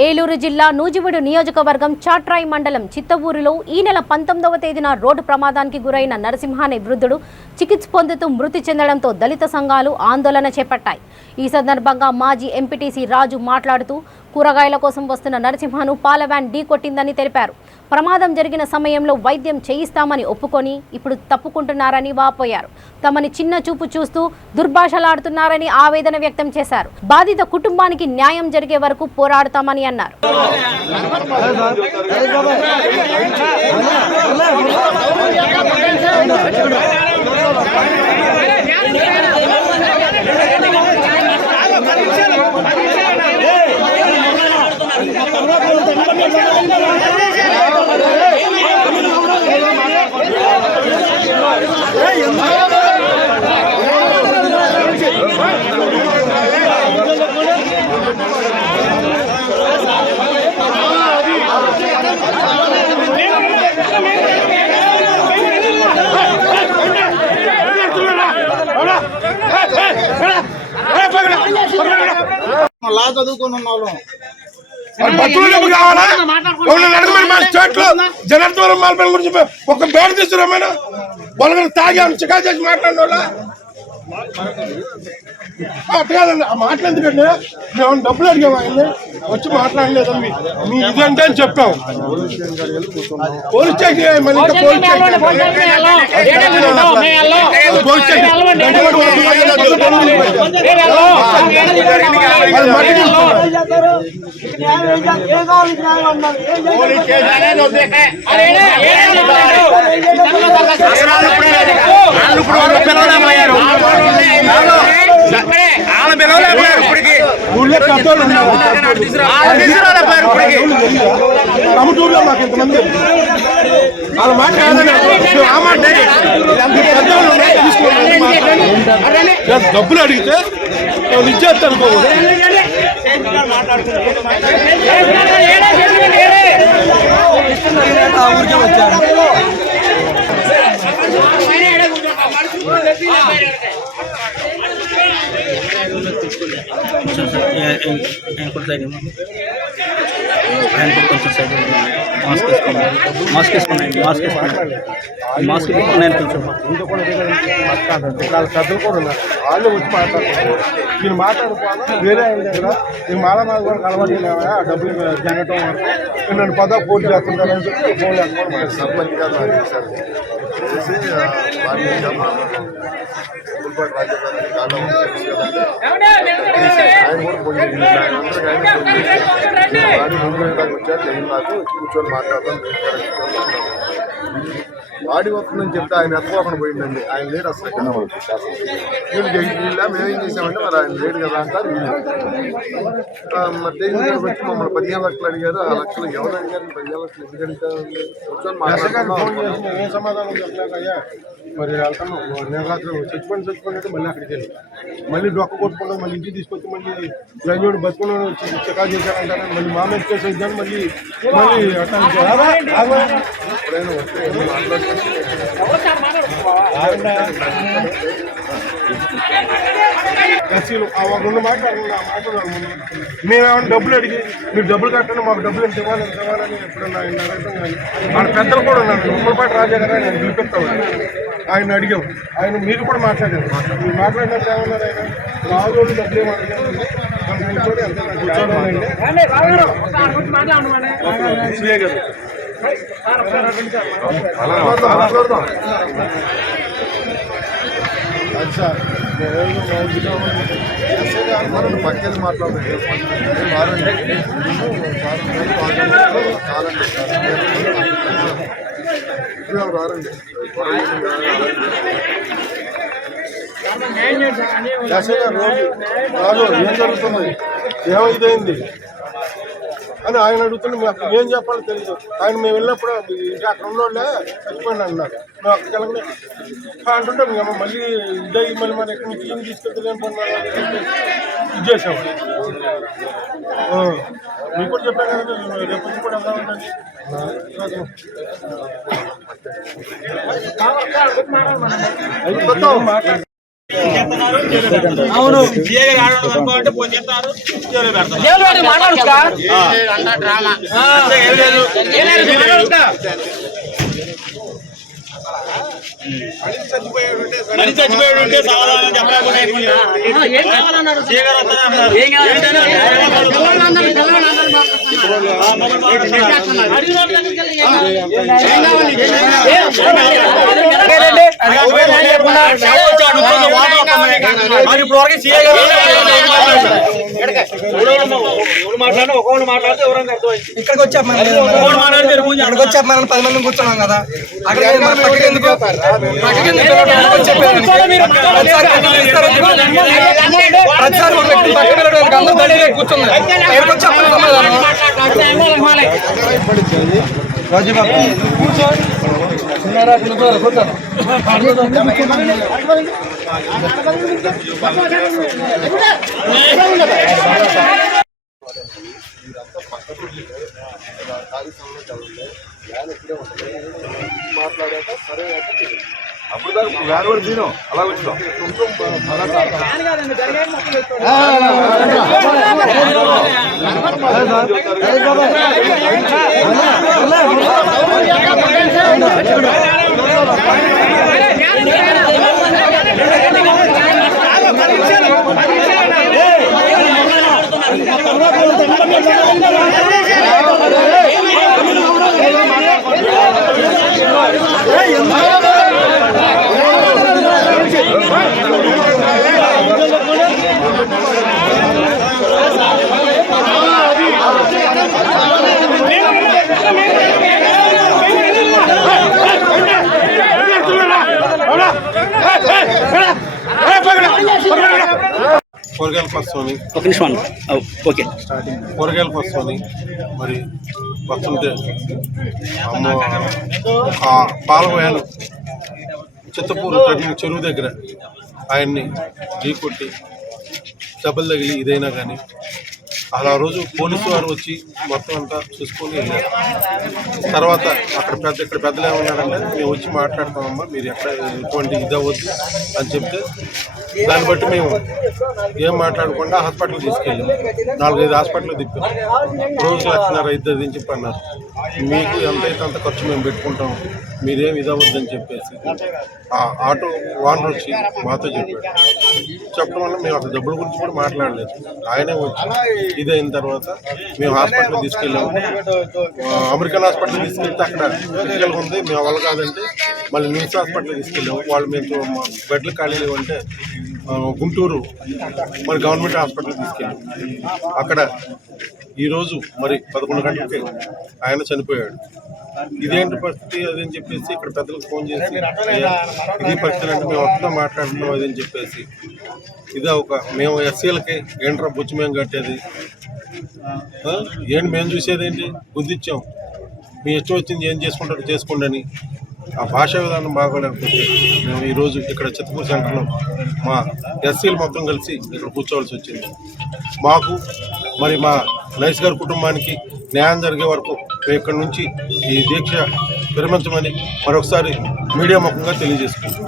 ఏలూరు జిల్లా నూజివీడు నియోజకవర్గం చాట్రాయి మండలం చిత్తవూరులో ఈ నెల 19వ తేదీన రోడ్డు ప్రమాదానికి గురైన నరసింహ అనే వృద్ధుడు చికిత్స పొందుతూ మృతి చెందడంతో దళిత సంఘాలు ఆందోళన చేపట్టాయి. ఈ సందర్భంగా మాజీ ఎంపీటీసీ రాజు మాట్లాడుతూ కూరగాయల కోసం వస్తున్న నరసింహను పాల వ్యాన్ ఢీకొట్టిందని తెలిపారు. ప్రమాదం జరిగిన సమయంలో వైద్యం చేయిస్తామని ఒప్పుకొని ఇప్పుడు తప్పుకుంటున్నారని వాపోయారు. తమని చిన్న చూపు చూస్తూ దుర్భాషలాడుతున్నారని ఆవేదన వ్యక్తం చేశారు. బాధిత కుటుంబానికి న్యాయం జరిగే వరకు పోరాడతామని అన్నారు. లా చదువుకుని ఉన్నాను జనార్దనం మాల్పల్లి గురించి ఒక బేడ తీసుకురామైనా వాళ్ళని తాగాను చికా చేసి మాట్లాడిన వాళ్ళ అట్కాదండి. ఆ మాట్లాడేందుకండి మేము డబ్బులు అడిగాము ఆయన్ని వచ్చి మాట్లాడలేదు మీ ఇదంటే అని చెప్పాము. పోలీస్ స్టేషన్ మళ్ళీ టూర్లో మాకు ఇంతమంది వాళ్ళ మాట ఆ మాట డబ్బులు అడిగితే వాళ్ళు ఇచ్చేస్తారు అనుకోకూడదు. ఊరికే వచ్చారు. పెద్దలు కూడా ఉన్నారు, వాళ్ళు వచ్చి మాట్లాడుతున్నారు. మీరు మాట్లాడుకోవాలి వేరే ఆయన దగ్గర నేను మాలా మాది కూడా కలవడి డబ్బులు జరగటం వరకు నన్ను పదా పోటీ చేస్తుంటారని చెప్పి ఫోన్ లేకపోవడం సర్పంచ్ గారు ఆయన కూడా పోయింది. వచ్చారు కూర్చొని మాట్లాడతాం. వాడి వస్తుందని చెప్తే ఆయన ఎత్తుకోకుండా పోయిందండి. ఆయన లేడు అసలు వీళ్ళు మేమేం చేసామంటే మరి ఆయన లేడు కదా అంటారు. మరి దేని వచ్చి మమ్మల్ని 15 లక్షలు అడిగారు. ఆ లక్షలు ఎవరు అడిగారు? 15 లక్షలు ఎందుకంటే కూర్చొని మాట్లాడుతున్నాం. ఏం సమాధానం చెప్పలేకయ్యా మరి వెళ్తాను. నేను రాత్రి చచ్చిపోయింది అంటే మళ్ళీ అక్కడికి వెళ్ళి మళ్ళీ డొక్క కొట్టుకుంటాం. మళ్ళీ ఇంటికి తీసుకొచ్చి మళ్ళీ లంజోడు బతుకున్నాడు చికా చేశారంటారు. మళ్ళీ మామూలు చేసేద్దాను మళ్ళీ ఎప్పుడైనా వస్తే రెండు మాట్లాడాలి. మేమేమన్నా డబ్బులు అడిగి మీరు డబ్బులు కట్టండి, మాకు డబ్బులు ఎంత ఇవ్వాలని ఎప్పుడన్నా ఆయన అడగటం కానీ ఆయన పెద్దలు కూడా ఉన్నారు. ఉమ్మలపాటి రాజా గారు ఆయన పిలిపిస్తాం. ఆయన అడిగాం. ఆయన మీరు కూడా మాట్లాడారు. మీరు మాట్లాడినప్పుడు ఏమన్నారు? ఆయన రాజోడు డబ్బులు ఏమడిగారు సీఏ గారు పక్కన మాట్లాడుతుంది. రాజు ఏం జరుగుతుంది, ఏమో ఇదైంది అని ఆయన అడుగుతున్నా. మేము ఏం చెప్పాలో తెలియదు. ఆయన మేము వెళ్ళినప్పుడు ఇంకా అక్కడ ఉన్నోళ్ళే చచ్చిపోయింది అన్నారు. మేము అక్కడికి వెళ్ళగానే అంటుంటాం ఇంకా మళ్ళీ ఇద్దరు మళ్ళీ మన ఎక్కడి నుంచి ఏం తీసుకెళ్తే ఇది చేసాము. మీకు కూడా చెప్పాను కదా రేపు నుంచి కూడా వెళ్దామండి. మాట్లాడు అవును ఫోన్ చేస్తారు మనిషి చచ్చిపోయాడు ఉంటే సమాధానం చెప్పలేకుండా ఇక్కడికి వచ్చా మనం 10 మంది కూర్చున్నాం కదా అక్కడ ఎందుకు మాట్లాడాక సరే అప్పుడు దాకా వ్యాన్ కూడా తిను అలా వచ్చినాం కూరగాయల పసుని కూరగాయల పసుని మరి వస్తుంటే పాలవాయలు చిత్తపూరు చెరువు దగ్గర ఆయన్ని ఢీకొట్టి దెబ్బలు తగిలి ఇదైనా కానీ అలా రోజు పోలీసు వారు వచ్చి మొత్తం అంతా చూసుకొని వెళ్ళారు. తర్వాత ఇక్కడ పెద్దలు ఏమన్నారంటే మేము వచ్చి మాట్లాడతామమ్మా మీరు ఎక్కడ ఎటువంటి ఇది అవ్వద్దు అని చెప్తే దాన్ని బట్టి మేము ఏం మాట్లాడకుండా హాస్పిటల్ తీసుకెళ్ళాం. 4-5 హాస్పిటల్ తిప్పాం. రోజు 1,500 అని చెప్పి అన్నారు. మీకు ఎంతైతే అంత ఖర్చు మేము పెట్టుకుంటాం మీరేం ఇది అవ్వద్దని చెప్పేసి ఆ ఆటో ఓనర్ వచ్చి మాతో చెప్పడం వల్ల మేము అసలు డబ్బుల గురించి కూడా మాట్లాడలేదు. ఆయనే వచ్చి ఇదైన తర్వాత మేము హాస్పిటల్ తీసుకెళ్ళాము. అమెరికన్ హాస్పిటల్ తీసుకెళ్తే అక్కడ ఫిజికల్ ఉంది మేము అవ్వాలి కాదంటే మళ్ళీ నిమ్స్ హాస్పిటల్ తీసుకెళ్ళాము. వాళ్ళు మేము బెడ్లు ఖాళీ లేవంటే గుంటూరు మరి గవర్నమెంట్ హాస్పిటల్ తీసుకెళ్ళాము. అక్కడ ఈరోజు మరి 11 గంటలకి ఆయన చనిపోయాడు. ఇదేంటి పరిస్థితి అదని చెప్పేసి ఇక్కడ పెద్దలకు ఫోన్ చేసి ఇది పరిస్థితి అంటే మేము వస్తున్నాం మాట్లాడుతున్నాం అదని చెప్పేసి ఇదే మేము ఎస్సీలకి ఏంట్రా బుచ్చి మేము కట్టేది ఏంటి మేము చూసేది ఏంటి గుర్తిచ్చాం మీ ఇష్టం వచ్చింది ఏం చేసుకుంటారు చేసుకోండి అని ఆ భాషా విధానం బాగోలేకపోతే మేము ఈరోజు ఇక్కడ చిత్తపూర్ సెంటర్లో మా ఎస్సీలు మొత్తం కలిసి ఇక్కడ కూర్చోవలసి వచ్చింది. మాకు మరి మా నైస్ గారి కుటుంబానికి న్యాయం జరిగే వరకు మేము ఇక్కడ నుంచి ఈ దీక్ష విరమించమని మరొకసారి మీడియా ముఖంగా తెలియజేసుకుంటాం.